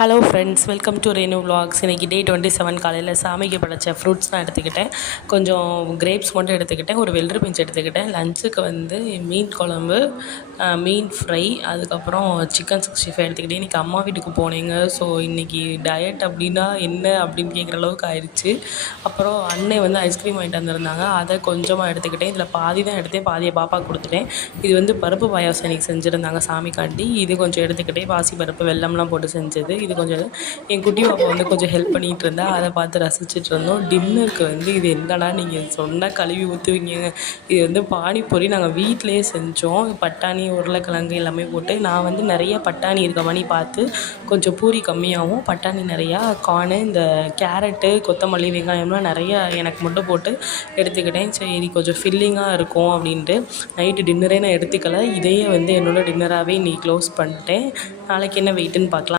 Hello friends, welcome to Renu vlogs. இன்றைக்கி டே 27 காலையில் சாமிக்கு படைச்ச ஃப்ரூட்ஸ் தான் எடுத்துக்கிட்டேன். கொஞ்சம் கிரேப்ஸ் மட்டும் எடுத்துக்கிட்டேன், ஒரு வெள்ளரி பிஞ்சு எடுத்துக்கிட்டேன். லஞ்சுக்கு மீன் குழம்பு, மீன் ஃப்ரை, அதுக்கப்புறம் சிக்கன் 65 எடுத்துக்கிட்டேன். இன்றைக்கி அம்மா வீட்டுக்கு போனேங்க. ஸோ இன்றைக்கி டயட் அப்படின்னா என்ன அப்படின்னு கேட்குற அளவுக்கு ஆயிடுச்சு. அப்புறம் அண்ணன் ஐஸ்கிரீம் வாங்கிட்டு வந்திருந்தாங்க, அதை கொஞ்சமாக எடுத்துக்கிட்டேன். இதில் பாதி தான் எடுத்தேன், பாதியை பாப்பா கொடுத்துட்டேன். இது பருப்பு பாயாசம் இன்றைக்கி செஞ்சுருந்தாங்க சாமிக்காண்டி. இது கொஞ்சம் எடுத்துக்கிட்டேன், பாசி பருப்பு வெல்லம்லாம் போட்டு செஞ்சது. இது கொஞ்சம் என் குட்டி பாப்பா கொஞ்சம் ஹெல்ப் பண்ணிகிட்டு இருந்தா, அதை பார்த்து ரசிச்சுட்டு இருந்தோம். டின்னருக்கு இது என்னடா நீங்கள் சொன்னால் கழுவி ஊற்றுவீங்க. இது பானிபூரி நாங்கள் வீட்டிலையே செஞ்சோம். பட்டாணி, உருளைக்கிழங்கு எல்லாமே போட்டு. நான் நிறைய பட்டாணி இருக்க மாதிரி பார்த்து கொஞ்சம் பூரி கம்மியாகவும் பட்டாணி நிறையா, கார்னு, இந்த கேரட்டு, கொத்தமல்லி, வெங்காயம்லாம் நிறையா எனக்கு மட்டும் போட்டு எடுத்துக்கிட்டேன். சரி கொஞ்சம் ஃபில்லிங்காக இருக்கும் அப்படின்ட்டு நைட்டு டின்னரே நான் எடுத்துக்கல. இதையே என்னோடய டின்னராகவே இன்றைக்கி க்ளோஸ் பண்ணிட்டேன். நாளைக்கு என்ன வெயிட்டுன்னு பார்க்கலாம்.